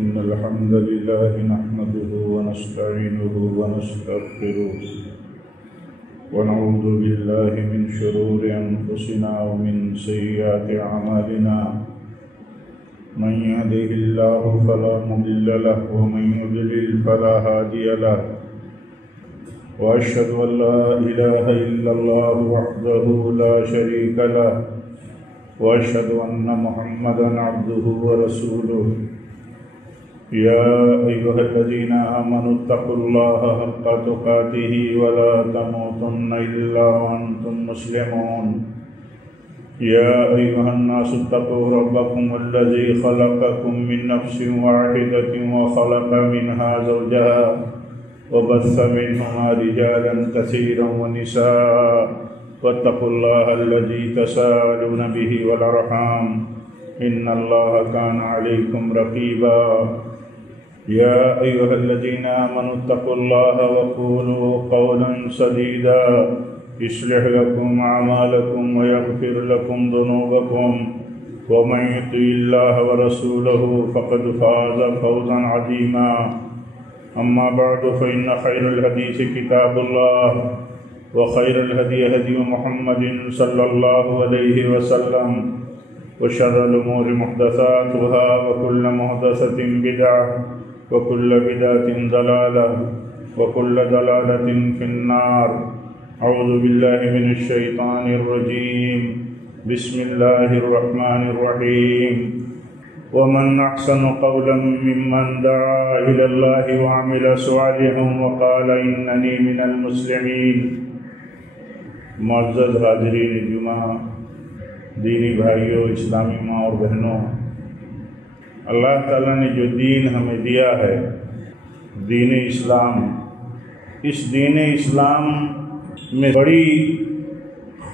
إن الحمد لله نحمده ونستعينه ونستغفره ونعوذ بالله من شرور أنفسنا ومن سيئات أعمالنا من يهده الله فلا مضل له ومن يضلل فلا هادي له وأشهد أن لا إله إلا الله وحده لا شريك له وأشهد أن محمدا عبده ورسوله يا أيها الذين آمنوا اتقوا الله حق تقاته ولا تموتن إلا وأنتم مسلمون يا أيها الناس اتقوا ربكم الذي خلقكم من نفس واحدة وخلق منها زوجها وبث منهما رجالا كثيرا ونساء واتقوا الله الذي تساءلون به والأرحام إن الله كان عليكم رقيبا يا أيها الذين آمنوا اتقوا الله وقولوا قولا سديدا يصلح لكم أعمالكم ويغفر لكم ذنوبكم ومن يطع الله ورسوله فقد فاز فوزا عظيما أما بعد فإن خير الحديث كتاب الله وخير الهدي هدي محمد صلى الله عليه وسلم وشر الأمور محدثاتها وكل محدثة بدعة وكل بدعة ضلالة وكل ضلالة في النار أعوذ بالله من الشيطان الرجيم بسم الله الرحمن الرحيم ومن أحسن قولا ممن دعا إلى الله وعمل صالحا وقال إنني من المسلمين. معزز حاضرین جمعہ، دینی بھائیوں، اسلامی ماں اور بہنوں، اللہ تعالیٰ نے جو دین ہمیں دیا ہے، دین اسلام، اس دین اسلام میں بڑی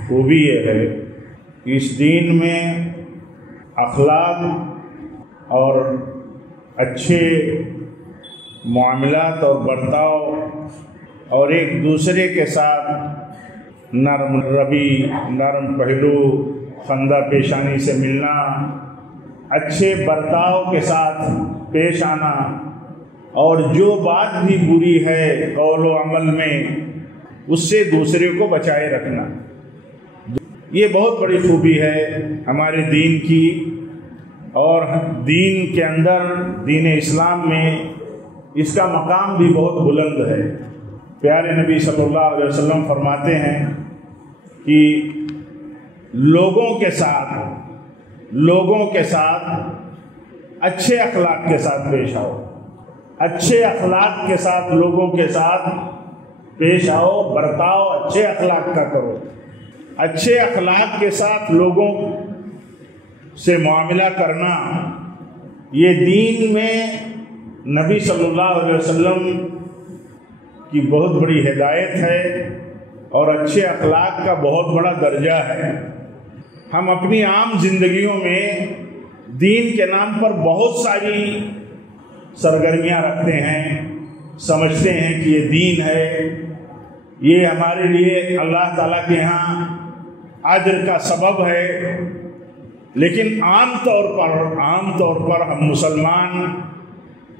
خوبی یہ ہے، اس دین میں اخلاق اور اچھے معاملات اور برتاؤ اور ایک دوسرے کے ساتھ نرم روی، نرم پہلو، خندہ پیشانی سے ملنا، اچھے برتاؤ کے ساتھ پیش آنا، اور جو بات بھی بری ہے قول و عمل میں اس سے دوسرے کو بچائے رکھنا، یہ بہت بڑی خوبی ہے ہمارے دین کی. اور دین کے اندر، دین اسلام میں اس کا مقام بھی بہت بلند ہے. پیارے نبی صلی اللہ علیہ وسلم فرماتے ہیں کہ لوگوں کے ساتھ اچھے اخلاق کے ساتھ پیش آؤ، اچھے اخلاق کے ساتھ لوگوں کے ساتھ پیش آؤ، برتاؤ اچھے اخلاق کا کرو، اچھے اخلاق کے ساتھ لوگوں سے معاملہ کرنا، یہ دین میں نبی صلی اللہ علیہ وسلم کی بہت بڑی ہدایت ہے اور اچھے اخلاق کا بہت بڑا درجہ ہے. ہم اپنی عام زندگیوں میں دین کے نام پر بہت ساری سرگرمیاں رکھتے ہیں، سمجھتے ہیں کہ یہ دین ہے، یہ ہمارے لیے اللہ تعالیٰ کے ہاں اجر کا سبب ہے. لیکن عام طور پر ہم مسلمان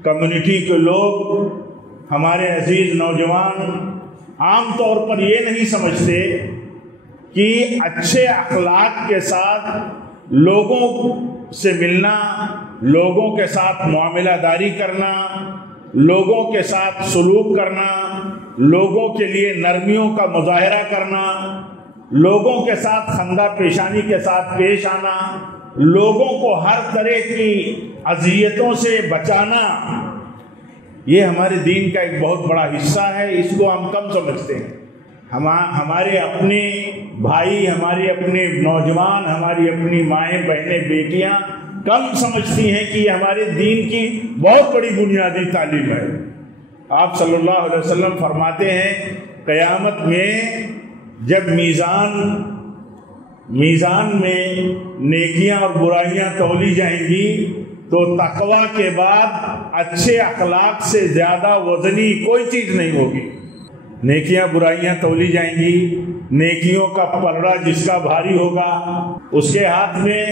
کمیونٹی کے لوگ، ہمارے عزیز نوجوان عام طور پر یہ نہیں سمجھتے کہ اچھے اخلاق کے ساتھ لوگوں سے ملنا، لوگوں کے ساتھ معاملہ داری کرنا، لوگوں کے ساتھ سلوک کرنا، لوگوں کے لیے نرمیوں کا مظاہرہ کرنا، لوگوں کے ساتھ خندہ پیشانی کے ساتھ پیش آنا، لوگوں کو ہر طرح کی اذیتوں سے بچانا، یہ ہمارے دین کا ایک بہت بڑا حصہ ہے. اس کو ہم کم سمجھتے ہیں. ہمارے اپنے بھائی، ہمارے اپنے نوجوان، ہماری اپنی مائیں، بہنیں، بیٹیاں کم سمجھتی ہیں کہ یہ ہمارے دین کی بہت بڑی بنیادی تعلیم ہے. آپ صلی اللہ علیہ وسلم فرماتے ہیں قیامت میں جب میزان میں نیکیاں اور برائیاں تولی جائیں گی تو تقویٰ کے بعد اچھے اخلاق سے زیادہ وزنی کوئی چیز نہیں ہوگی. نیکیاں برائیاں تولی جائیں گی، نیکیوں کا پلڑا جس کا بھاری ہوگا اس کے ہاتھ میں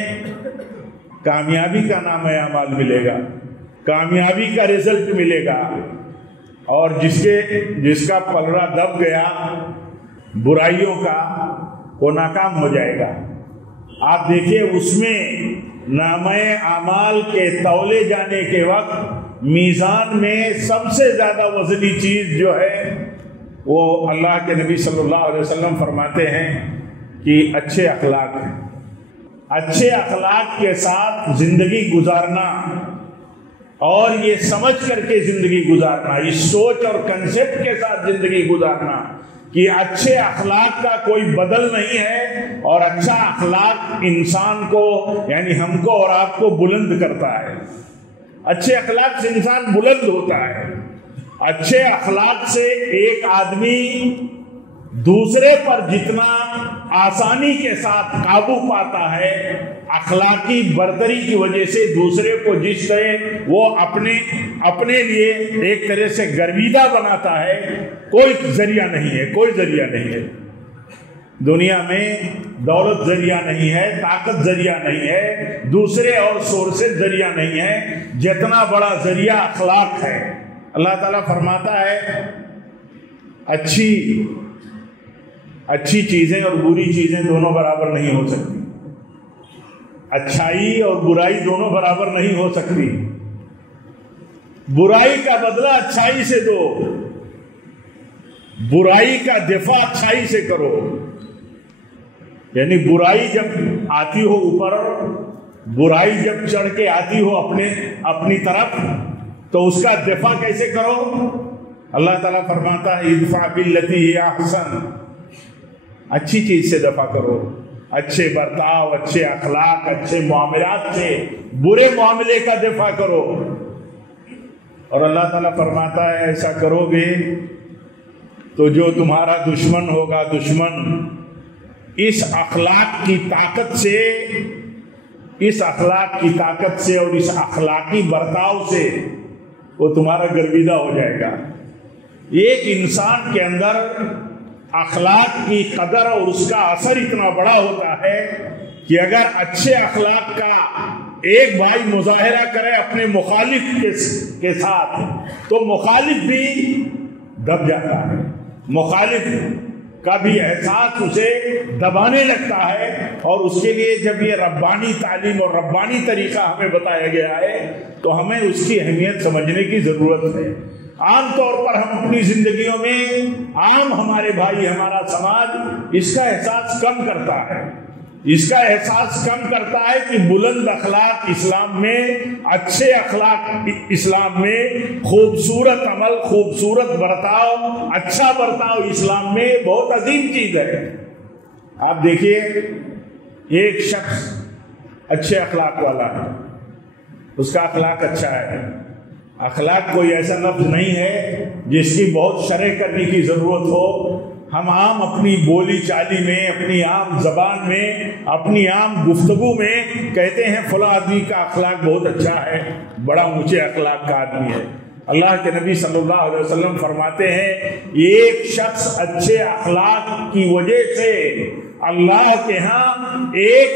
کامیابی کا نام اعمال ملے گا، کامیابی کا رزلٹ ملے گا، اور جس کا پلڑا دب گیا برائیوں کا وہ ناکام ہو جائے گا۔ آپ دیکھیے اس میں نامہ اعمال کے تولے جانے کے وقت میزان میں سب سے زیادہ وزنی چیز جو ہے وہ اللہ کے نبی صلی اللہ علیہ وسلم فرماتے ہیں کہ اچھے اخلاق ہیں۔ اچھے اخلاق کے ساتھ زندگی گزارنا، اور یہ سمجھ کر کے زندگی گزارنا، اس سوچ اور کنسیپٹ کے ساتھ زندگی گزارنا کہ اچھے اخلاق کا کوئی بدل نہیں ہے، اور اچھا اخلاق انسان کو یعنی ہم کو اور آپ کو بلند کرتا ہے۔ اچھے اخلاق سے انسان بلند ہوتا ہے۔ اچھے اخلاق سے ایک آدمی دوسرے پر جتنا آسانی کے ساتھ قابو پاتا ہے، اخلاقی برتری کی وجہ سے دوسرے کو جس طرح وہ اپنے لیے ایک طرح سے گرویدہ بناتا ہے، کوئی ذریعہ نہیں ہے، کوئی ذریعہ نہیں ہے۔ دنیا میں دولت ذریعہ نہیں ہے، طاقت ذریعہ نہیں ہے، دوسرے اور سورسز ذریعہ نہیں ہے، جتنا بڑا ذریعہ اخلاق ہے۔ اللہ تعالیٰ فرماتا ہے اچھی چیزیں اور بری چیزیں دونوں برابر نہیں ہو سکتی، اچھائی اور برائی دونوں برابر نہیں ہو سکتی۔ برائی کا بدلہ اچھائی سے دو، برائی کا دفاع اچھائی سے کرو۔ یعنی برائی جب آتی ہو اوپر، برائی جب چڑھ کے آتی ہو اپنی طرف، تو اس کا دفاع کیسے کرو؟ اللہ تعالیٰ فرماتا ہے ادفع باللتی ہی احسن، اچھی چیز سے دفاع کرو، اچھے برتاؤ، اچھے اخلاق، اچھے معاملات سے برے معاملے کا دفاع کرو۔ اور اللہ تعالیٰ فرماتا ہے ایسا کرو گے تو جو تمہارا دشمن ہوگا، دشمن اس اخلاق کی طاقت سے اور اس اخلاقی برتاؤ سے وہ تمہارا گرویدہ ہو جائے گا۔ ایک انسان کے اندر اخلاق کی قدر اور اس کا اثر اتنا بڑا ہوتا ہے کہ اگر اچھے اخلاق کا ایک بھائی مظاہرہ کرے اپنے مخالف کے ساتھ، تو مخالف بھی دب جاتا ہے، مخالف کا بھی احساس اسے دبانے لگتا ہے۔ اور اس کے لیے جب یہ ربانی تعلیم اور ربانی طریقہ ہمیں بتایا گیا ہے تو ہمیں اس کی اہمیت سمجھنے کی ضرورت ہے۔ عام طور پر ہم اپنی زندگیوں میں ہمارے بھائی، ہمارا سماج اس کا احساس کم کرتا ہے، کہ بلند اخلاق اسلام میں، اچھے اخلاق اسلام میں، خوبصورت عمل، خوبصورت برتاؤ، اچھا برتاؤ اسلام میں بہت عظیم چیز ہے۔ آپ دیکھیے ایک شخص اچھے اخلاق والا ہے، اس کا اخلاق اچھا ہے۔ اخلاق کوئی ایسا لفظ نہیں ہے جس کی بہت شرح کرنے کی ضرورت ہو۔ ہم عام اپنی بولی چالی میں، اپنی عام زبان میں، اپنی عام گفتگو میں کہتے ہیں فلاں آدمی کا اخلاق بہت اچھا ہے، بڑا اونچے اخلاق کا آدمی ہے۔ اللہ کے نبی صلی اللہ علیہ وسلم فرماتے ہیں ایک شخص اچھے اخلاق کی وجہ سے اللہ کے ہاں ایک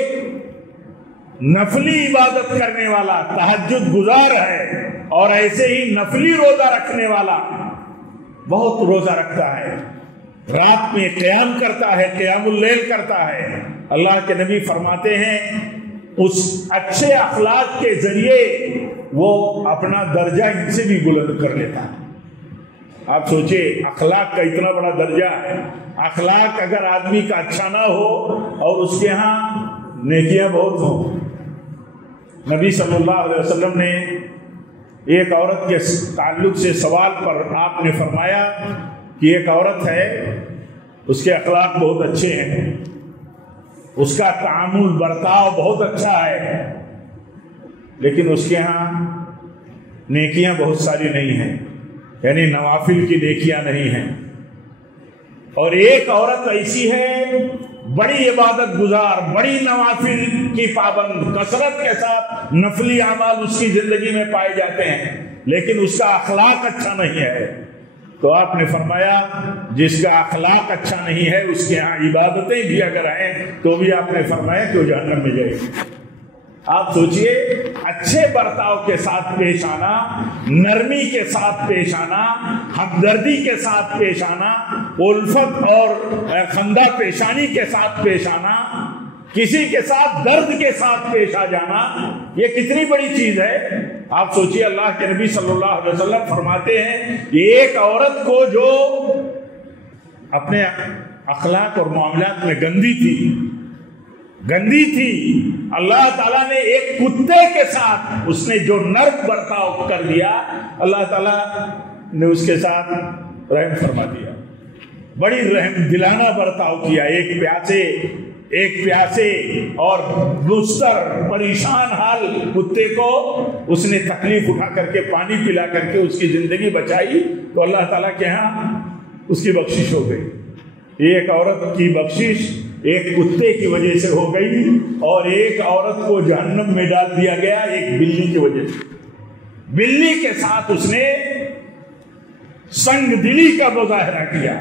نفلی عبادت کرنے والا، تہجد گزار ہے، اور ایسے ہی نفلی روزہ رکھنے والا، بہت روزہ رکھتا ہے، رات میں قیام کرتا ہے، قیام اللیل کرتا ہے۔ اللہ کے نبی فرماتے ہیں اس اچھے اخلاق کے ذریعے وہ اپنا درجہ ان سے بھی بلند کر لیتا ہے۔ آپ سوچئے اخلاق کا اتنا بڑا درجہ ہے۔ اخلاق اگر آدمی کا اچھا نہ ہو اور اس کے ہاں نیکیاں بہت ہوں۔ نبی صلی اللہ علیہ وسلم نے ایک عورت کے تعلق سے سوال پر آپ نے فرمایا کہ ایک عورت ہے، اس کے اخلاق بہت اچھے ہیں، اس کا تعامل برتاؤ بہت اچھا ہے، لیکن اس کے ہاں نیکیاں بہت ساری نہیں ہیں، یعنی نوافل کی نیکیاں نہیں ہیں۔ اور ایک عورت ایسی ہے بڑی عبادت گزار، بڑی نوافل کی پابند، کثرت کے ساتھ نفلی اعمال اس کی زندگی میں پائے جاتے ہیں، لیکن اس کا اخلاق اچھا نہیں ہے۔ تو آپ نے فرمایا جس کا اخلاق اچھا نہیں ہے اس کے ہاں عبادتیں بھی اگر ہیں تو بھی آپ نے فرمایا کہ وہ جہنم میں جائے گی۔ آپ سوچئے اچھے برتاؤ کے ساتھ پیش آنا، نرمی کے ساتھ پیش آنا، ہمدردی کے ساتھ پیش آنا، الفت اور خندہ پیشانی کے ساتھ پیش آنا، کسی کے ساتھ درد کے ساتھ پیش آ جانا، یہ کتنی بڑی چیز ہے۔ آپ سوچئے اللہ کے نبی صلی اللہ علیہ وسلم فرماتے ہیں یہ ایک عورت کو جو اپنے اخلاق اور معاملات میں گندی تھی، اللہ تعالیٰ نے ایک کتے کے ساتھ اس نے جو نرم برتاؤ کر دیا، اللہ تعالیٰ نے اس کے ساتھ رحم فرما دیا، بڑی رحم دلانہ برتاؤ کیا۔ ایک پیاسے اور مضطر پریشان حال کتے کو اس نے تکلیف اٹھا کر کے پانی پلا کر کے اس کی زندگی بچائی، تو اللہ تعالیٰ کے ہاں اس کی بخشش ہو گئی۔ ایک عورت کی بخشش ایک کتے کی وجہ سے ہو گئی، اور ایک عورت کو جہنم میں ڈال دیا گیا ایک بلی کی وجہ سے۔ بلی کے ساتھ اس نے سنگ دلی کا مظاہرہ کیا،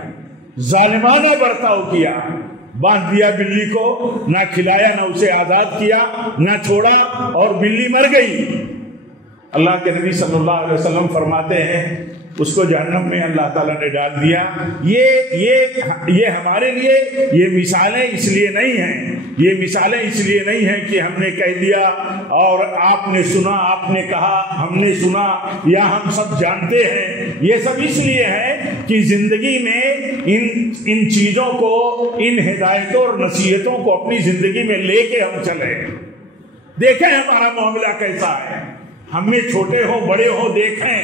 ظالمانہ برتاؤ کیا، باندھ دیا بلی کو، نہ کھلایا، نہ اسے آزاد کیا، نہ چھوڑا، اور بلی مر گئی۔ اللہ کے نبی صلی اللہ علیہ وسلم فرماتے ہیں اس کو جہنم میں اللہ تعالیٰ نے ڈال دیا۔ یہ ہمارے لیے یہ مثالیں اس لیے نہیں ہیں کہ ہم نے کہہ دیا اور آپ نے سنا، آپ نے کہا، ہم نے سنا، یا ہم سب جانتے ہیں۔ یہ سب اس لیے ہے کہ زندگی میں ان چیزوں کو، ان ہدایتوں اور نصیحتوں کو اپنی زندگی میں لے کے ہم چلیں، دیکھیں ہمارا معاملہ کیسا ہے، ہم میں چھوٹے ہوں بڑے ہوں، دیکھیں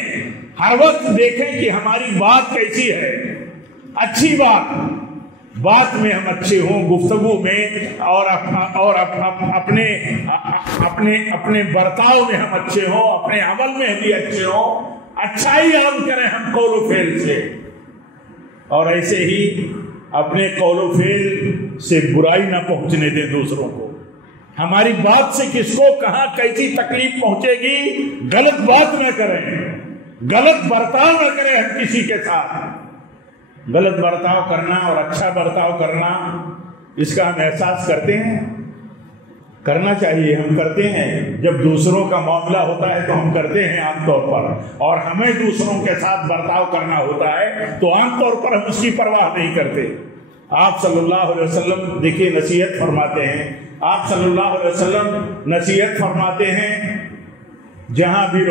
ہر وقت دیکھیں کہ ہماری بات کیسی ہے، اچھی بات میں ہم اچھے ہوں، گفتگو میں اور اپنے برتاؤ میں ہم اچھے ہوں، اپنے عمل میں بھی اچھے ہوں، اچھائی عام کریں ہم قول و فعل سے، اور ایسے ہی اپنے قول و فعل سے برائی نہ پہنچنے دیں دوسروں کو۔ ہماری بات سے کس کو کہاں کیسی تکلیف پہنچے گی، غلط بات نہ کریں، غلط برتاؤ نہ کریں ہم کسی کے ساتھ۔ غلط برتاؤ کرنا اور اچھا برتاؤ کرنا، اس کا ہم احساس کرتے ہیں، کرنا چاہیے، ہم کرتے ہیں۔ جب دوسروں کا معاملہ ہوتا ہے تو ہم کرتے ہیں عام طور پر، اور ہمیں دوسروں کے ساتھ برتاؤ کرنا ہوتا ہے تو عام طور پر ہم اس کی پرواہ نہیں کرتے۔ آپ صلی اللہ علیہ وسلم دیکھیے نصیحت فرماتے ہیں، آپ صلی اللہ علیہ وسلم نصیحت فرماتے ہیں جہاں بھی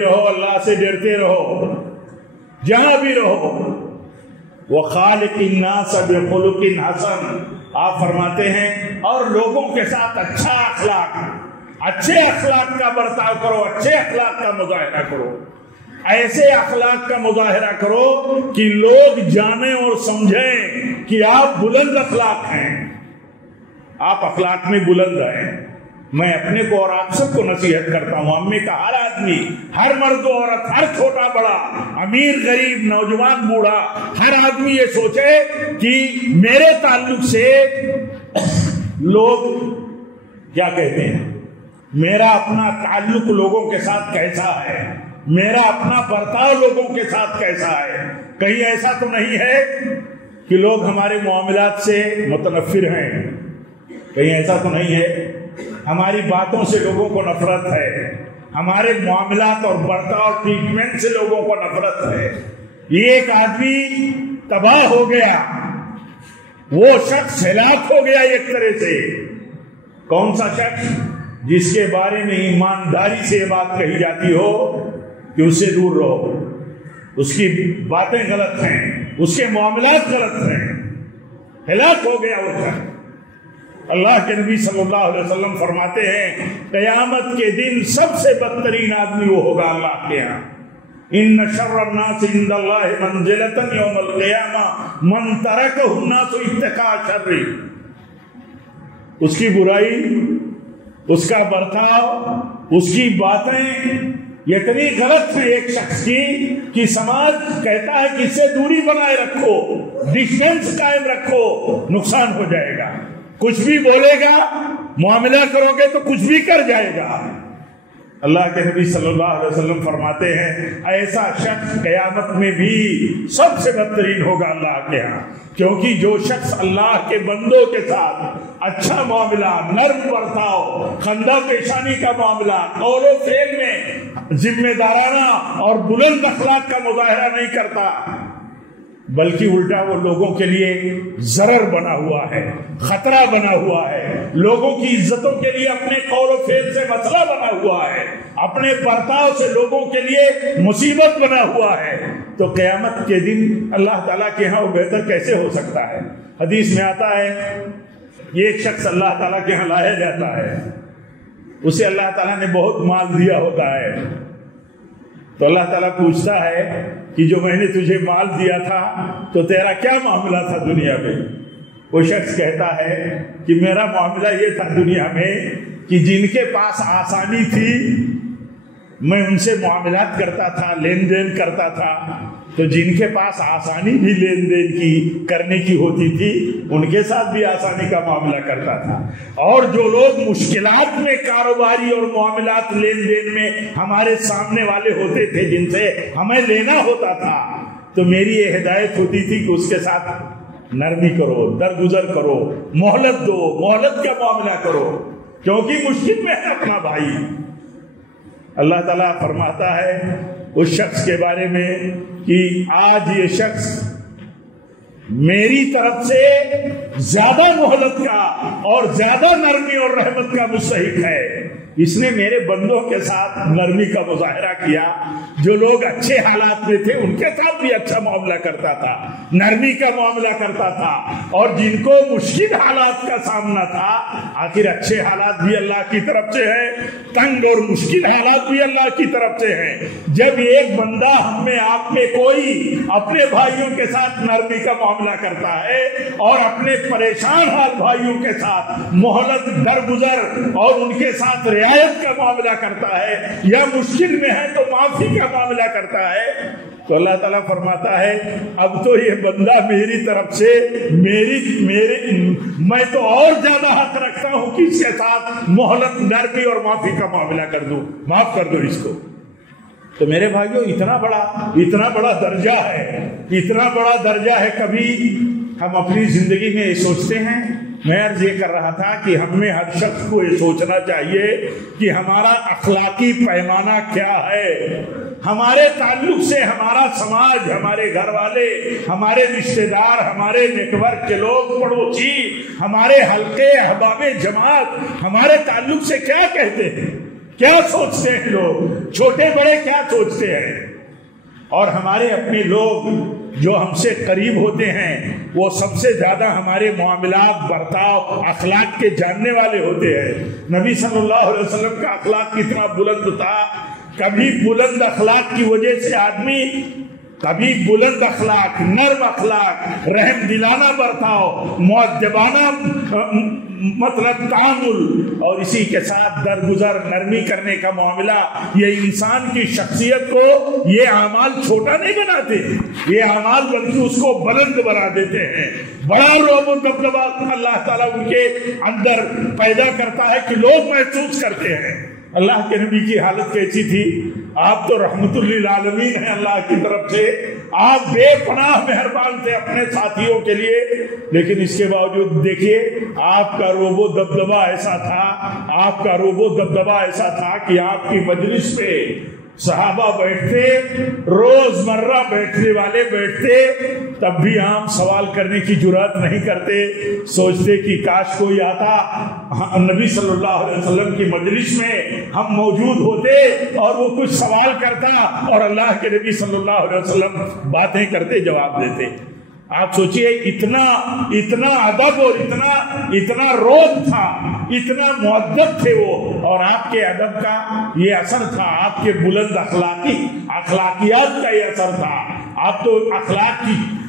رہو اللہ سے ڈرتے رہو، جہاں بھی رہو، وَخَالِقِ النَّاسَ بِخُلُقٍ حَسَنٍ، آپ فرماتے ہیں اور لوگوں کے ساتھ اچھے اخلاق کا برتاؤ کرو، اچھے اخلاق کا مظاہرہ کرو، ایسے اخلاق کا مظاہرہ کرو کہ لوگ جانیں اور سمجھیں کہ آپ بلند اخلاق ہیں، آپ اخلاق میں بلند ہیں۔ میں اپنے کو اور آپ سب کو نصیحت کرتا ہوں، ہم میں کا ہر آدمی، ہر مرد و عورت، ہر چھوٹا بڑا، امیر غریب، نوجوان بوڑھا، ہر آدمی یہ سوچے کہ میرے تعلق سے لوگ کیا کہتے ہیں، میرا اپنا تعلق لوگوں کے ساتھ کیسا ہے، میرا اپنا برتاؤ لوگوں کے ساتھ کیسا ہے۔ کہیں ایسا تو نہیں ہے کہ لوگ ہمارے معاملات سے متنفر ہیں، کہیں ایسا تو نہیں ہے ہماری باتوں سے لوگوں کو نفرت ہے، ہمارے معاملات اور برتاؤ ٹریٹمنٹ سے لوگوں کو نفرت ہے۔ یہ ایک آدمی تباہ ہو گیا، وہ شخص ہلاک ہو گیا ایک طرح سے۔ کون سا شخص؟ جس کے بارے میں ایمانداری سے یہ بات کہی جاتی ہو کہ اس سے دور رہو، اس کی باتیں غلط ہیں، اس کے معاملات غلط ہیں، ہلاک ہو گیا وہ شخص۔ اللہ کے نبی صلی اللہ علیہ وسلم فرماتے ہیں قیامت کے دن سب سے بدترین آدمی وہ ہوگا اللہ کے یہاں۔ ان شر الناس عند اللہ منزلۃ یوم القیامہ من ترکہ الناس اتقاء شر، اس کی برائی، اس کا برتاؤ، اس کی باتیں اتنی غلط ہے ایک شخص کی کہ سماج کہتا ہے کہ اس سے دوری بنائے رکھو، ڈسٹینس قائم رکھو، نقصان ہو جائے گا، کچھ بھی بولے گا، معاملہ کرو گے تو کچھ بھی کر جائے گا۔ اللہ کے نبی صلی اللہ علیہ وسلم فرماتے ہیں ایسا شخص قیامت میں بھی سب سے بدترین ہوگا اللہ کے ہاں، کیونکہ جو شخص اللہ کے بندوں کے ساتھ اچھا معاملہ، نرم برتاؤ، خندہ پیشانی کا معاملہ، قول و فعل میں ذمہ دارانہ اور بلند اخلاق کا مظاہرہ نہیں کرتا، بلکہ الٹا وہ لوگوں کے لیے ضرر بنا ہوا ہے، خطرہ بنا ہوا ہے، لوگوں کی عزتوں کے لیے اپنے قول و فعل سے مسئلہ بنا ہوا ہے، اپنے برتاؤ سے لوگوں کے لیے مصیبت بنا ہوا ہے، تو قیامت کے دن اللہ تعالیٰ کے ہاں وہ بہتر کیسے ہو سکتا ہے؟ حدیث میں آتا ہے یہ ایک شخص اللہ تعالیٰ کے ہاں لایا جاتا ہے، اسے اللہ تعالیٰ نے بہت مال دیا ہوتا ہے، تو اللہ تعالیٰ پوچھتا ہے کہ جو میں نے تجھے مال دیا تھا تو تیرا کیا معاملہ تھا دنیا میں؟ وہ شخص کہتا ہے کہ میرا معاملہ یہ تھا دنیا میں کہ جن کے پاس آسانی تھی میں ان سے معاملات کرتا تھا، لین دین کرتا تھا، تو جن کے پاس آسانی بھی لین دین کی کرنے کی ہوتی تھی ان کے ساتھ بھی آسانی کا معاملہ کرتا تھا، اور جو لوگ مشکلات میں کاروباری اور معاملات لین دین میں ہمارے سامنے والے ہوتے تھے جن سے ہمیں لینا ہوتا تھا، تو میری یہ ہدایت ہوتی تھی کہ اس کے ساتھ نرمی کرو، درگزر کرو، مہلت دو، مہلت کا معاملہ کرو، کیونکہ مشکل میں ہے اپنا بھائی۔ اللہ تعالیٰ فرماتا ہے اس شخص کے بارے میں کہ آج یہ شخص میری طرف سے زیادہ مہلت کا اور زیادہ نرمی اور رحمت کا مستحق ہے، اس نے میرے بندوں کے ساتھ نرمی کا مظاہرہ کیا، جو لوگ اچھے حالات میں تھے ان کے ساتھ بھی اچھا معاملہ کرتا تھا، نرمی کا معاملہ کرتا تھا، اور جن کو مشکل حالات کا سامنا تھا، آخر اچھے حالات بھی اللہ کی طرف سے ہیں، تنگ اور مشکل حالات بھی اللہ کی طرف سے ہیں۔ جب ایک بندہ ہم میں آپ میں کوئی اپنے بھائیوں کے ساتھ نرمی کا معاملہ کرتا ہے اور اپنے پریشان حال بھائیوں کے ساتھ مہلت، درگزر اور ان کے ساتھ رعایت کا معاملہ کرتا ہے، یا مشکل میں ہے تو معافی کا معاملہ کرتا ہے، تو اللہ تعالیٰ فرماتا ہے اب تو یہ بندہ میری طرف سے میں تو اور زیادہ حق رکھتا ہوں کہ اس کے ساتھ مہلت، نرمی اور معافی کا معاملہ کر دوں، معاف کر دو اس کو۔ تو میرے بھائیوں اتنا بڑا درجہ ہے، اتنا بڑا درجہ ہے، کبھی ہم اپنی زندگی میں یہ سوچتے ہیں؟ میں عرض یہ کر رہا تھا کہ ہم میں ہر شخص کو یہ سوچنا چاہیے کہ ہمارا اخلاقی پیمانہ کیا ہے، ہمارے تعلق سے ہمارا سماج، ہمارے گھر والے، ہمارے رشتہ دار، ہمارے نیٹ ورک کے لوگ، پڑوسی، ہمارے حلقے، احباب جماعت ہمارے تعلق سے کیا کہتے ہیں، کیا سوچتے ہیں لوگ، چھوٹے بڑے کیا سوچتے ہیں، اور ہمارے اپنے لوگ جو ہم سے قریب ہوتے ہیں وہ سب سے زیادہ ہمارے معاملات، برتاؤ، اخلاق کے جاننے والے ہوتے ہیں۔ نبی صلی اللہ علیہ وسلم کا اخلاق کتنا بلند تھا، کبھی بلند اخلاق کی وجہ سے آدمی، کبھی بلند اخلاق، نرم اخلاق، رحم دلانہ برتاؤ، مؤدبانہ مطلب تعامل، اور اسی کے ساتھ درگزر، نرمی کرنے کا معاملہ، یہ انسان کی شخصیت کو یہ اعمال چھوٹا نہیں بناتے، یہ اعمال بلکہ اس کو بلند بنا دیتے ہیں۔ بڑا رعب و دبدبہ اللہ تعالیٰ ان کے اندر پیدا کرتا ہے کہ لوگ محسوس کرتے ہیں۔ اللہ کے نبی کی حالت کیسی تھی؟ آپ تو رحمت للعالمین ہیں اللہ کی طرف سے، آپ بے پناہ مہربان تھے اپنے ساتھیوں کے لیے، لیکن اس کے باوجود دیکھیے آپ کا رعب و دبدبہ ایسا تھا، آپ کا رعب و دبدبہ ایسا تھا کہ آپ کی مجلس پہ صحابہ بیٹھتے، روز مرہ بیٹھنے والے بیٹھتے، تب بھی عام سوال کرنے کی جرات نہیں کرتے، سوچتے کہ کاش کوئی آتا نبی صلی اللہ علیہ وسلم کی مجلس میں ہم موجود ہوتے اور وہ کچھ سوال کرتا اور اللہ کے نبی صلی اللہ علیہ وسلم باتیں کرتے، جواب دیتے۔ آپ سوچئے اتنا ادب اور اتنا روب تھا، اتنا مؤدب تھے وہ، اور آپ کے ادب کا یہ اثر تھا، آپ کے بلند اخلاقیات کا یہ اثر تھا، آپ تو اخلاق کی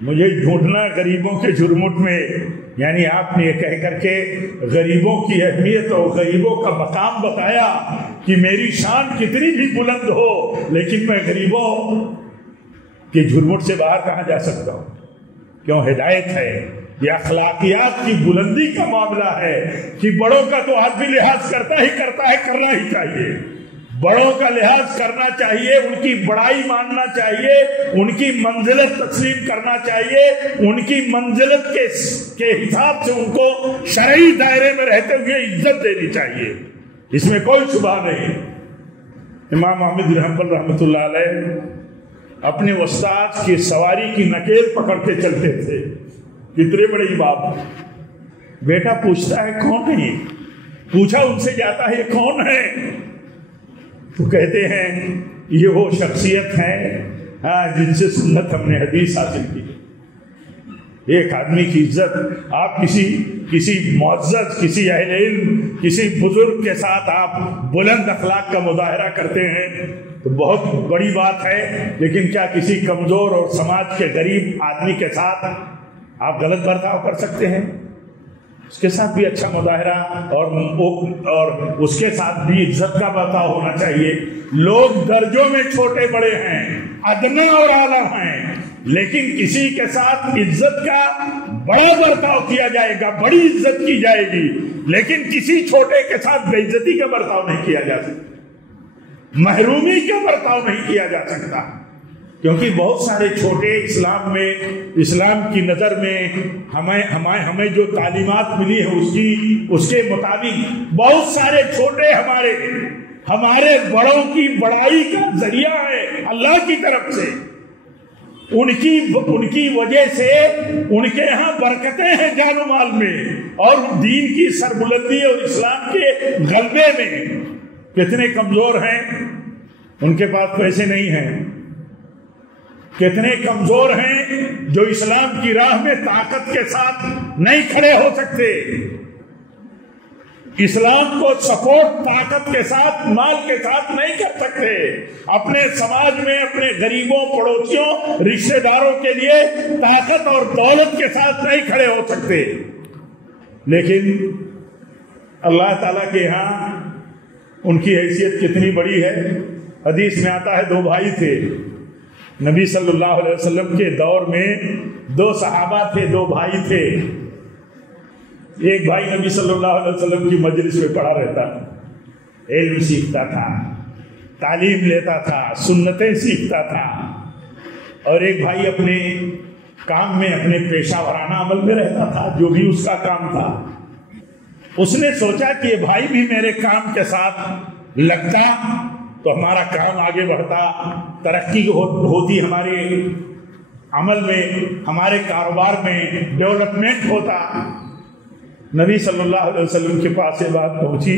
مجھے ڈھونڈنا غریبوں کے جھرمٹ میں، یعنی آپ نے یہ کہہ کر کے غریبوں کی اہمیت اور غریبوں کا مقام بتایا کہ میری شان کتنی بھی بلند ہو لیکن میں غریبوں کے جھرمٹ سے باہر کہاں جا سکتا ہوں؟ کیوں؟ ہدایت ہے، یہ اخلاقیات کی بلندی کا معاملہ ہے کہ بڑوں کا تو آدمی لحاظ کرتا ہے، کرنا ہی چاہیے، بڑوں کا لحاظ کرنا چاہیے، ان کی بڑائی ماننا چاہیے، ان کی منزلت تسلیم کرنا چاہیے، ان کی منزلت کے حساب سے ان کو شرعی دائرے میں رہتے ہوئے عزت دینی چاہیے، اس میں کوئی شبہ نہیں۔ امام احمد بن حنبل رحمۃ اللہ علیہ اپنے استاد کی سواری کی نکیل پکڑ کے چلتے تھے، کتنے بڑے باپ، بیٹا پوچھتا ہے کون ہے یہ؟ پوچھا ان سے جاتا ہے یہ کون ہے؟ تو کہتے ہیں یہ وہ شخصیت ہے جن سے سنت ہم نے حدیث حاصل کی۔ ایک آدمی کی عزت آپ کسی معزز، کسی اہل علم، کسی بزرگ کے ساتھ آپ بلند اخلاق کا مظاہرہ کرتے ہیں تو بہت بڑی بات ہے، لیکن کیا کسی کمزور اور سماج کے غریب آدمی کے ساتھ آپ غلط برتاؤ کر سکتے ہیں؟ اس کے ساتھ بھی اچھا مظاہرہ اور اس کے ساتھ بھی عزت کا برتاؤ ہونا چاہیے۔ لوگ درجوں میں چھوٹے بڑے ہیں، ادنا اور اعلیٰ ہیں، لیکن کسی کے ساتھ عزت کا بڑا برتاؤ کیا جائے گا، بڑی عزت کی جائے گی، لیکن کسی چھوٹے کے ساتھ بے عزتی کا برتاؤ نہیں کیا جا سکتا، محرومی کا برتاؤ نہیں کیا جا سکتا، کیونکہ بہت سارے چھوٹے اسلام کی نظر میں ہمیں جو تعلیمات ملی ہیں اس کے مطابق بہت سارے چھوٹے ہمارے بڑوں کی بڑائی کا ذریعہ ہے اللہ کی طرف سے، ان کی وجہ سے ان کے یہاں برکتیں ہیں جان و مال میں اور دین کی سربلندی اور اسلام کے غلبے میں۔ کتنے کمزور ہیں، ان کے پاس پیسے نہیں ہیں، کتنے کمزور ہیں جو اسلام کی راہ میں طاقت کے ساتھ نہیں کھڑے ہو سکتے، اسلام کو سپورٹ طاقت کے ساتھ، مال کے ساتھ نہیں کر سکتے، اپنے سماج میں اپنے غریبوں، پڑوسیوں، رشتہ داروں کے لیے طاقت اور دولت کے ساتھ نہیں کھڑے ہو سکتے، لیکن اللہ تعالیٰ کے یہاں ان کی حیثیت کتنی بڑی ہے۔ حدیث میں آتا ہے دو بھائی تھے نبی صلی اللہ علیہ وسلم کے دور میں، دو صحابہ تھے، دو بھائی تھے۔ ایک بھائی نبی صلی اللہ علیہ وسلم کی مجلس میں پڑھا رہتا تھا، علم سیکھتا تھا، تعلیم لیتا تھا، سنتیں سیکھتا تھا، اور ایک بھائی اپنے کام میں، اپنے پیشہ ورانہ عمل میں رہتا تھا، جو بھی اس کا کام تھا۔ اس نے سوچا کہ یہ بھائی بھی میرے کام کے ساتھ لگتا تو ہمارا کام آگے بڑھتا، ترقی ہوتی، ہمارے عمل میں، ہمارے کاروبار میں ڈیولپمنٹ ہوتا۔ نبی صلی اللہ علیہ وسلم کے پاس یہ بات پہنچی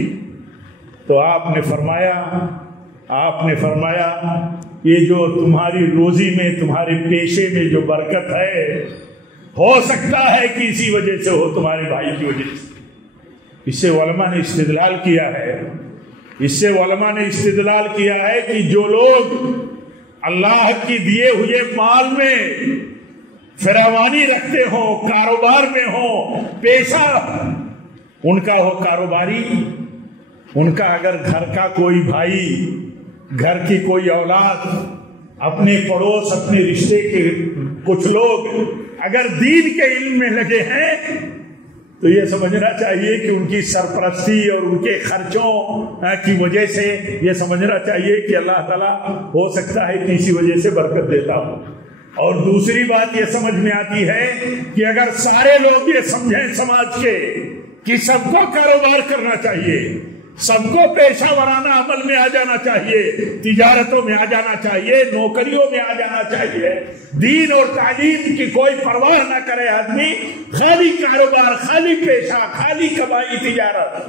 تو آپ نے فرمایا یہ جو تمہاری روزی میں، تمہارے پیشے میں جو برکت ہے، ہو سکتا ہے کہ اسی وجہ سے ہو، تمہارے بھائی کی وجہ سے۔ اس سے علماء نے استدلال کیا ہے کہ جو لوگ اللہ کی دیے ہوئے مال میں فراوانی رکھتے ہوں، کاروبار میں ہوں، پیشہ ان کا ہو کاروباری، ان کا اگر گھر کا کوئی بھائی، گھر کی کوئی اولاد، اپنے پڑوس، اپنے رشتے کے کچھ لوگ اگر دین کے علم میں لگے ہیں تو یہ سمجھنا چاہیے کہ ان کی سرپرستی اور ان کے خرچوں کی وجہ سے یہ سمجھنا چاہیے کہ اللہ تعالیٰ ہو سکتا ہے کہ اسی وجہ سے برکت دیتا ہو۔ اور دوسری بات یہ سمجھ میں آتی ہے کہ اگر سارے لوگ یہ سمجھیں سماج کے کہ سب کو کاروبار کرنا چاہیے، سب کو پیشہ ورانہ عمل میں آ جانا چاہیے، تجارتوں میں آ جانا چاہیے، نوکریوں میں آ جانا چاہیے، دین اور تعلیم کی کوئی پرواہ نہ کرے آدمی، خالی کاروبار، خالی پیشہ، خالی کمائی، تجارت،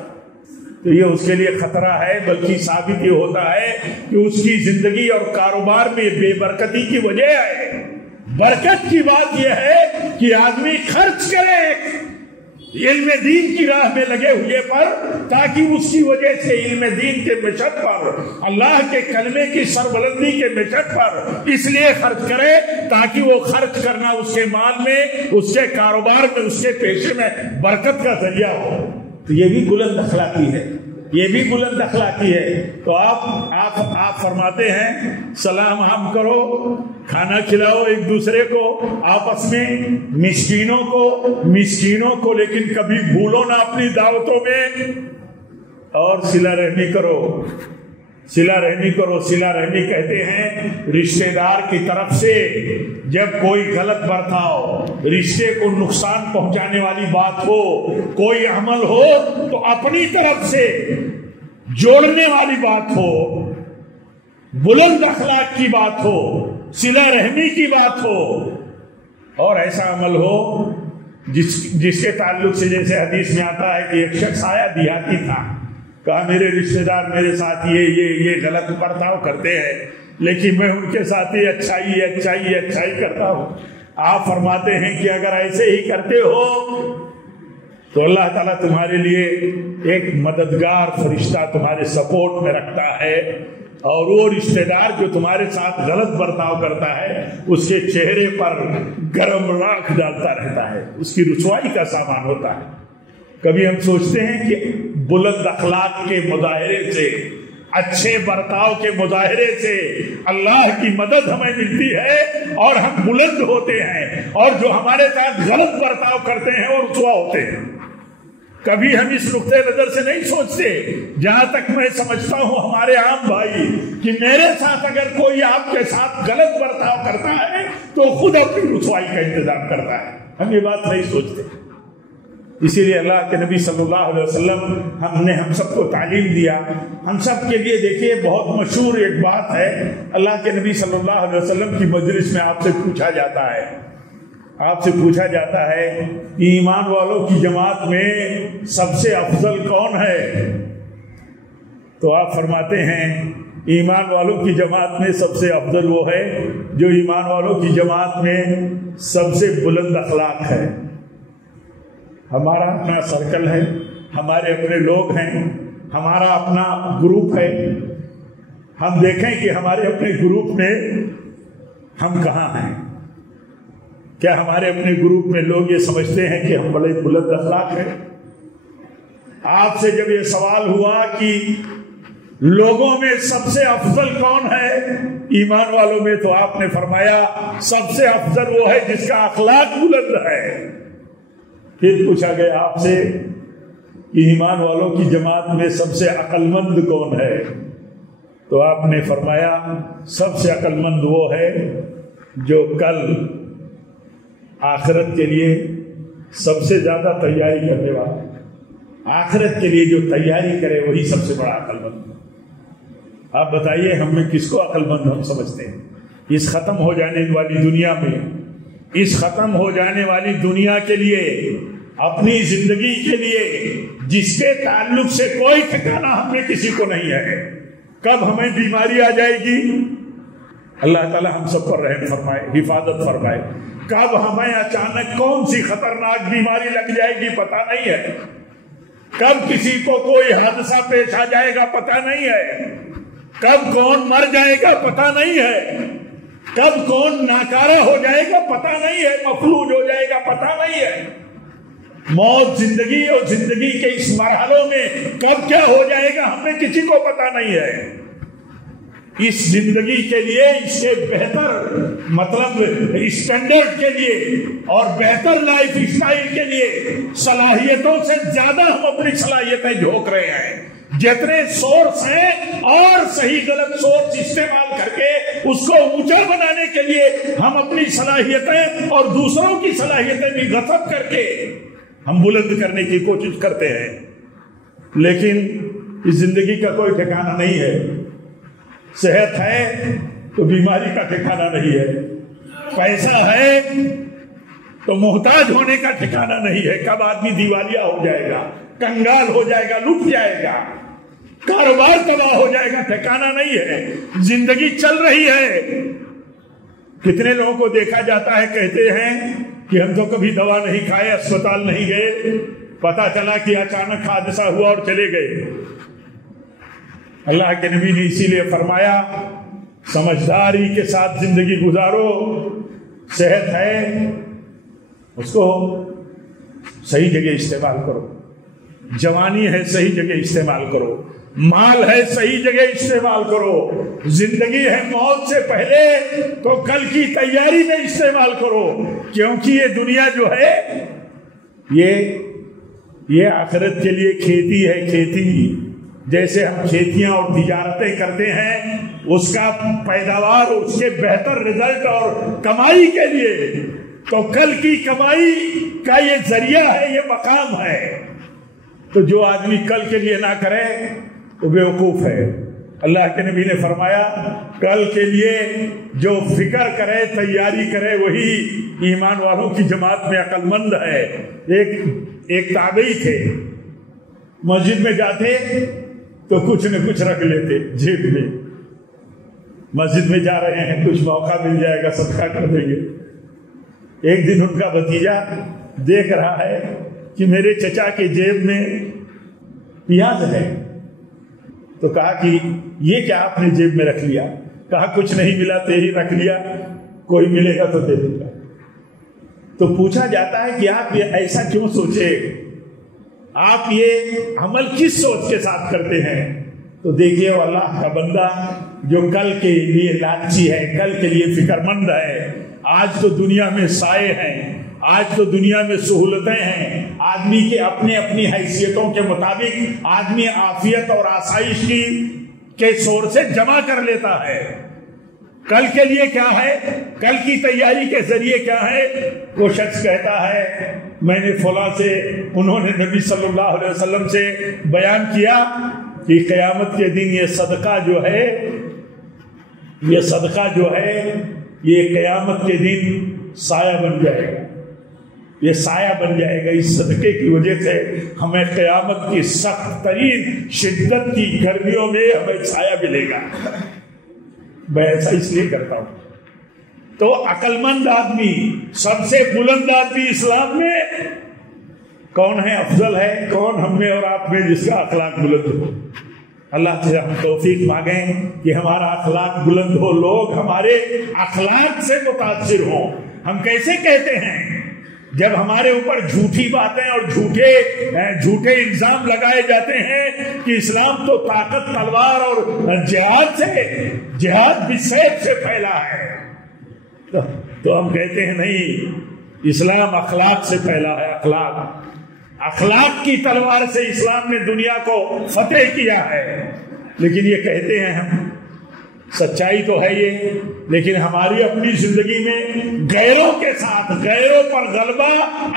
تو یہ اس کے لیے خطرہ ہے، بلکہ ثابت یہ ہوتا ہے کہ اس کی زندگی اور کاروبار میں بے برکتی کی وجہ ہے۔ برکت کی بات یہ ہے کہ آدمی خرچ کرے علم دین کی راہ میں لگے ہوئے پر، تاکہ اس کی وجہ سے علم دین کے مشن پر، اللہ کے کلمے کی سربلندی کے مشن پر اس لیے خرچ کرے تاکہ وہ خرچ کرنا اس کے مال میں، اس کے کاروبار میں، اس کے پیشے میں برکت کا ذریعہ ہو۔ تو یہ بھی بلند اخلاقی ہے، یہ بھی بلند اخلاقی ہے۔ تو آپ فرماتے ہیں سلام عام کرو، کھانا کھلاؤ ایک دوسرے کو آپس میں، مسکینوں کو لیکن کبھی بھولو نہ اپنی دعوتوں میں، اور صلہ رحمی کرو، صلہ رحمی کرو۔ صلہ رحمی کہتے ہیں رشتہ دار کی طرف سے جب کوئی غلط برتاؤ، رشتے کو نقصان پہنچانے والی بات ہو، کوئی عمل ہو تو اپنی طرف سے جوڑنے والی بات ہو، بلند اخلاق کی بات ہو، صلہ رحمی کی بات ہو، اور ایسا عمل ہو جس کے تعلق سے جیسے حدیث میں آتا ہے کہ ایک شخص آیا دیہاتی تھا، کہا میرے رشتہ دار میرے ساتھ یہ غلط برتاؤ کرتے ہیں لیکن میں ان کے ساتھ ہی اچھائی کرتا ہوں۔ آپ فرماتے ہیں کہ اگر ایسے ہی کرتے ہو تو اللہ تعالیٰ تمہارے لیے ایک مددگار فرشتہ تمہارے سپورٹ میں رکھتا ہے، اور وہ رشتہ دار جو تمہارے ساتھ غلط برتاؤ کرتا ہے اس کے چہرے پر گرم راکھ ڈالتا رہتا ہے، اس کی رسوائی کا سامان ہوتا ہے۔ کبھی ہم سوچتے ہیں کہ بلند اخلاق کے مظاہرے سے، اچھے برتاؤ کے مظاہرے سے اللہ کی مدد ہمیں ملتی ہے اور ہم بلند ہوتے ہیں، اور جو ہمارے ساتھ غلط برتاؤ کرتے ہیں وہ رسوا ہوتے ہیں۔ کبھی ہم اس نقطۂ نظر سے نہیں سوچتے۔ جہاں تک میں سمجھتا ہوں ہمارے عام بھائی کہ میرے ساتھ اگر کوئی آپ کے ساتھ غلط برتاؤ کرتا ہے تو خود اپنی رسوائی کا انتظام کرتا ہے، ہم یہ بات نہیں سوچتے۔ اسی لیے اللہ کے نبی صلی اللہ علیہ وسلم نے ہم سب کو تعلیم دیا۔ ہم سب کے لیے دیکھیے بہت مشہور ایک بات ہے، اللہ کے نبی صلی اللہ علیہ وسلم کی مجلس میں آپ سے پوچھا جاتا ہے کہ ایمان والوں کی جماعت میں سب سے افضل کون ہے؟ تو آپ فرماتے ہیں ایمان والوں کی جماعت میں سب سے افضل وہ ہے جو ایمان والوں کی جماعت میں سب سے بلند اخلاق ہے۔ ہمارا اپنا سرکل ہے، ہمارے اپنے لوگ ہیں، ہمارا اپنا گروپ ہے، ہم دیکھیں کہ ہمارے اپنے گروپ میں ہم کہاں ہیں۔ کیا ہمارے اپنے گروپ میں لوگ یہ سمجھتے ہیں کہ ہم بڑے بلند اخلاق ہیں؟ آپ سے جب یہ سوال ہوا کہ لوگوں میں سب سے افضل کون ہے ایمان والوں میں، تو آپ نے فرمایا سب سے افضل وہ ہے جس کا اخلاق بلند ہے۔ پھر پوچھا گیا آپ سے کہ ایمان والوں کی جماعت میں سب سے عقل مند کون ہے؟ تو آپ نے فرمایا سب سے عقل مند وہ ہے جو کل آخرت کے لیے سب سے زیادہ تیاری کرنے والا، آخرت کے لیے جو تیاری کرے وہی سب سے بڑا عقل مند۔ آپ بتائیے ہم میں کس کو عقل مند ہم سمجھتے ہیں؟ اس ختم ہو جانے والی دنیا میں، اس ختم ہو جانے والی دنیا کے لیے، اپنی زندگی کے لیے جس کے تعلق سے کوئی ٹھکانہ ہم میں کسی کو نہیں ہے، کب ہمیں بیماری آ جائے گی اللہ تعالی ہم سب پر رحم فرمائے، حفاظت فرمائے، کب ہمیں اچانک کون سی خطرناک بیماری لگ جائے گی پتہ نہیں ہے، کب کسی کو کوئی حادثہ پیش آ جائے گا پتہ نہیں ہے، کب کون مر جائے گا پتہ نہیں ہے، کب کون ناکارہ ہو جائے گا پتہ نہیں ہے، مفلوج ہو جائے گا پتہ نہیں ہے۔ موت زندگی اور زندگی کے اس مرحلوں میں کب کیا ہو جائے گا ہمیں کسی کو پتہ نہیں ہے۔ اس زندگی کے لیے، اس کے بہتر مطلب اسٹینڈرڈ کے لیے اور بہتر لائف اسٹائل کے لیے صلاحیتوں سے زیادہ ہم اپنی صلاحیتیں جھونک رہے ہیں۔ جتنے سورس ہیں اور صحیح غلط سورس استعمال کر کے اس کو اونچا بنانے کے لیے ہم اپنی صلاحیتیں اور دوسروں کی صلاحیتیں بھی غصب کر کے ہم بلند کرنے کی کوشش کرتے ہیں، لیکن اس زندگی کا کوئی ٹھکانہ نہیں ہے۔ صحت ہے تو بیماری کا ٹھکانہ نہیں ہے، پیسہ ہے تو محتاج ہونے کا ٹھکانہ نہیں ہے، کب آدمی دیوالیہ ہو جائے گا، کنگال ہو جائے گا، لٹ جائے گا، کاروبار تباہ ہو جائے گا، ٹھکانہ نہیں ہے۔ زندگی چل رہی ہے۔ کتنے لوگوں کو دیکھا جاتا ہے کہتے ہیں کہ ہم تو کبھی دوا نہیں کھائے، اسپتال نہیں گئے، پتا چلا کہ اچانک حادثہ ہوا اور چلے گئے۔ اللہ کے نبی نے اسی لیے فرمایا سمجھداری کے ساتھ زندگی گزارو، صحت ہے اس کو صحیح جگہ استعمال کرو، جوانی ہے صحیح جگہ استعمال کرو، مال ہے صحیح جگہ استعمال کرو، زندگی ہے موت سے پہلے تو کل کی تیاری میں استعمال کرو، کیونکہ یہ دنیا جو ہے یہ آخرت کے لیے کھیتی ہے۔ کھیتی جیسے ہم کھیتیاں اور تجارتیں کرتے ہیں، اس کا پیداوار، اس کے بہتر رزلٹ اور کمائی کے لیے، تو کل کی کمائی کا یہ ذریعہ ہے، یہ مقام ہے۔ تو جو آدمی کل کے لیے نہ کرے وہ بیوقوف ہے۔ اللہ کے نبی نے فرمایا کل کے لیے جو فکر کرے، تیاری کرے، وہی ایمان والوں کی جماعت میں عقل مند ہے۔ ایک تابعی تھے، مسجد میں جاتے تو کچھ نہ کچھ رکھ لیتے جیب میں، مسجد میں جا رہے ہیں کچھ موقع مل جائے گا صدقہ کر دیں گے۔ ایک دن ان کا بھتیجا دیکھ رہا ہے کہ میرے چچا کے جیب میں پیاز ہے، تو کہا کہ یہ کیا آپ نے جیب میں رکھ لیا؟ کہا کچھ نہیں ملا تو ہی رکھ لیا، کوئی ملے گا تو دے دوں گا۔ تو پوچھا جاتا ہے کہ آپ یہ ایسا کیوں سوچے، آپ یہ عمل کس سوچ کے ساتھ کرتے ہیں؟ تو دیکھیے وہ اللہ کا بندہ جو کل کے لیے لالچی ہے، کل کے لیے فکر مند ہے۔ آج تو دنیا میں سائے ہیں، آج تو دنیا میں سہولتیں ہیں، آدمی کے اپنے اپنی حیثیتوں کے مطابق آدمی عافیت اور آسائش کے سور سے جمع کر لیتا ہے۔ کل کے لیے کیا ہے، کل کی تیاری کے ذریعے کیا ہے؟ وہ شخص کہتا ہے میں نے فلاں سے، انہوں نے نبی صلی اللہ علیہ وسلم سے بیان کیا کہ قیامت کے دن یہ صدقہ جو ہے، یہ قیامت کے دن سایہ بن جائے گا، یہ سایہ بن جائے گا۔ اس صدقے کی وجہ سے ہمیں قیامت کی سخت ترین شدت کی گرمیوں میں ہمیں سایہ ملے گا۔ میں ایسا اس لیے کرتا ہوں۔ تو عقل مند آدمی، سب سے بلند آدمی اسلام میں کون ہے، افضل ہے کون؟ ہم میں اور آپ میں جس کا اخلاق بلند ہو۔ اللہ سے ہم توفیق مانگیں کہ ہمارا اخلاق بلند ہو، لوگ ہمارے اخلاق سے متاثر ہوں۔ ہم کیسے کہتے ہیں جب ہمارے اوپر جھوٹی باتیں اور جھوٹے الزام لگائے جاتے ہیں کہ اسلام تو طاقت، تلوار اور جہاد بالسیف سے پھیلا ہے، تو ہم کہتے ہیں نہیں، اسلام اخلاق سے پھیلا ہے۔ اخلاق کی تلوار سے اسلام نے دنیا کو فتح کیا ہے۔ لیکن یہ کہتے ہیں ہم، سچائی تو ہے یہ، لیکن ہماری اپنی زندگی میں غیروں کے ساتھ، غیروں پر غلبہ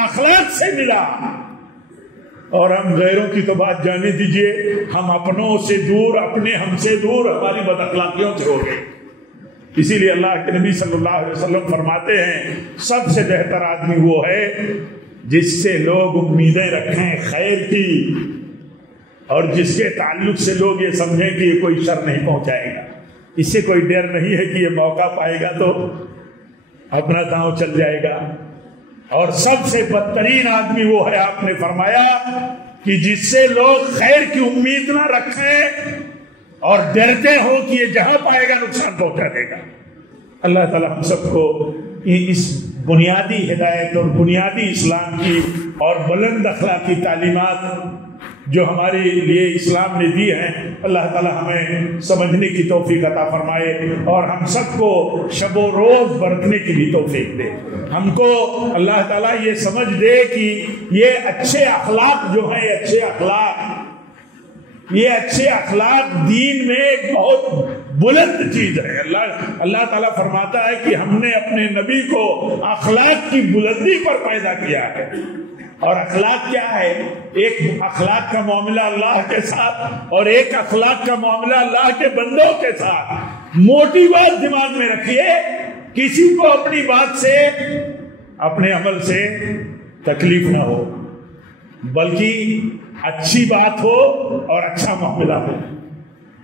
اخلاق سے ملا، اور ہم غیروں کی تو بات جانے دیجئے، ہم اپنوں سے دور، اپنے ہم سے دور، ہماری بد اخلاقیوں سے ہو گئے۔ اسی لیے اللہ کے نبی صلی اللہ علیہ وسلم فرماتے ہیں سب سے بہتر آدمی وہ ہے جس سے لوگ امیدیں رکھیں خیر کی، اور جس کے تعلق سے لوگ یہ سمجھیں کہ یہ کوئی شر نہیں پہنچائے گا، اس سے کوئی ڈر نہیں ہے کہ یہ موقع پائے گا تو اپنا داؤں چل جائے گا۔ اور سب سے بدترین آدمی وہ ہے، آپ نے فرمایا کہ جس سے لوگ خیر کی امید نہ رکھیں اور ڈرتے ہو کہ یہ جہاں پائے گا نقصان پہنچا دے گا۔ اللہ تعالیٰ ہم سب کو اس بنیادی ہدایت اور بنیادی اسلام کی اور بلند اخلاقی تعلیمات جو ہمارے لیے اسلام نے دی ہیں، اللہ تعالیٰ ہمیں سمجھنے کی توفیق عطا فرمائے، اور ہم سب کو شب و روز برتنے کی بھی توفیق دے۔ ہم کو اللہ تعالیٰ یہ سمجھ دے کہ یہ اچھے اخلاق جو ہیں، یہ اچھے اخلاق دین میں ایک بہت بلند چیز ہے۔ اللہ تعالیٰ فرماتا ہے کہ ہم نے اپنے نبی کو اخلاق کی بلندی پر پیدا کیا ہے۔ اور اخلاق کیا ہے؟ ایک اخلاق کا معاملہ اللہ کے ساتھ، اور ایک اخلاق کا معاملہ اللہ کے بندوں کے ساتھ۔ موٹی بات دماغ میں رکھیے، کسی کو اپنی بات سے، اپنے عمل سے تکلیف نہ ہو، بلکہ اچھی بات ہو اور اچھا معاملہ ہو۔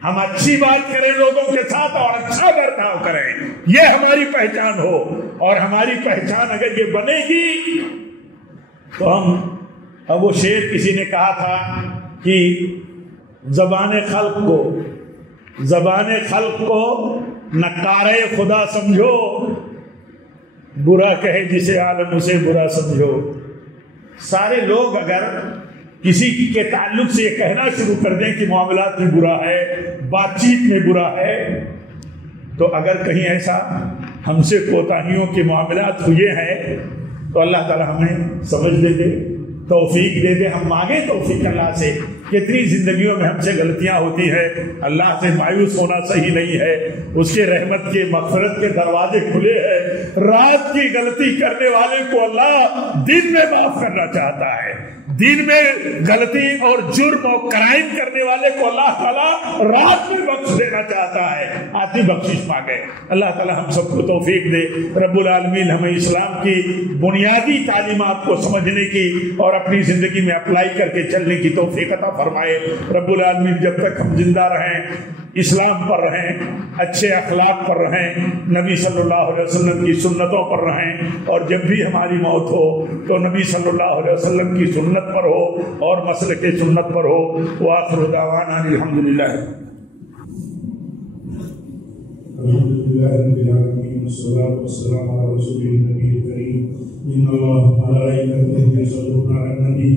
ہم اچھی بات کریں لوگوں کے ساتھ اور اچھا برتاؤ کریں، یہ ہماری پہچان ہو. اور ہماری پہچان اگر یہ بنے گی تو ہم، اب وہ شعر کسی نے کہا تھا کہ زبان خلق کو نکارے خدا سمجھو، برا کہے جسے عالم اسے برا سمجھو. سارے لوگ اگر کسی کے تعلق سے یہ کہنا شروع کر دیں کہ معاملات میں برا ہے، بات چیت میں برا ہے، تو اگر کہیں ایسا ہم سے کوتاہیوں کے معاملات ہوئے ہیں تو اللہ تعالی ہمیں سمجھ دے دے، توفیق دے دے. ہم مانگیں توفیق اللہ سے. کتنی زندگیوں میں ہم سے غلطیاں ہوتی ہیں، اللہ سے مایوس ہونا صحیح نہیں ہے. اس کے رحمت کے مغفرت کے دروازے کھلے ہیں. رات کی غلطی کرنے والے کو اللہ دن میں معاف کرنا چاہتا ہے. دن میں غلطی اور جرم اور کرائم کرنے والے کو اللہ تعالیٰ رات میں بخش دینا چاہتا ہے. آدمی بخشش مانگے. اللہ تعالیٰ ہم سب کو توفیق دے. رب العالمین ہمیں اسلام کی بنیادی تعلیمات کو سمجھنے کی اور اپنی زندگی میں اپلائی کر کے چلنے کی توفیق عطا فرمائے. رب العالمین جب تک ہم زندہ رہیں، اسلام پر رہیں، اچھے اخلاق پر رہیں، نبی صلی اللہ علیہ وسلم کی سنتوں پر رہیں، اور جب بھی ہماری موت ہو تو نبی صلی اللہ علیہ وسلم کی سنت پر ہو اور مسلک سنت پر ہو. وآخر دعوانا الحمدللہ. الحمدللہ رب العالمین والصلاة والسلام علی رسول النبی الکریم. ان اللہ وملائکتہ یصلون علی النبی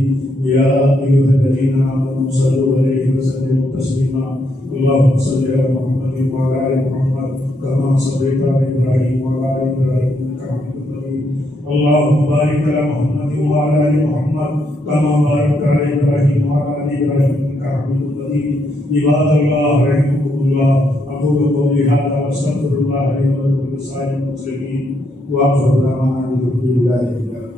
یا ایھا الذین آمنوا صلوا علیہ وسلموا تسلیما. اللهم صل على محمد وعلى آل محمد كما صليت على إبراهيم وعلى آل إبراهيم إنك حميد مجيد. اللهم بارك على محمد وعلى آل محمد كما باركت على إبراهيم وعلى آل إبراهيم إنك حميد مجيد. عباد الله رحمكم الله. أقول قولي هذا وأستغفر الله لي ولكم ولسائر المسلمين وآخر دعوانا الحمد لله رب العالمين.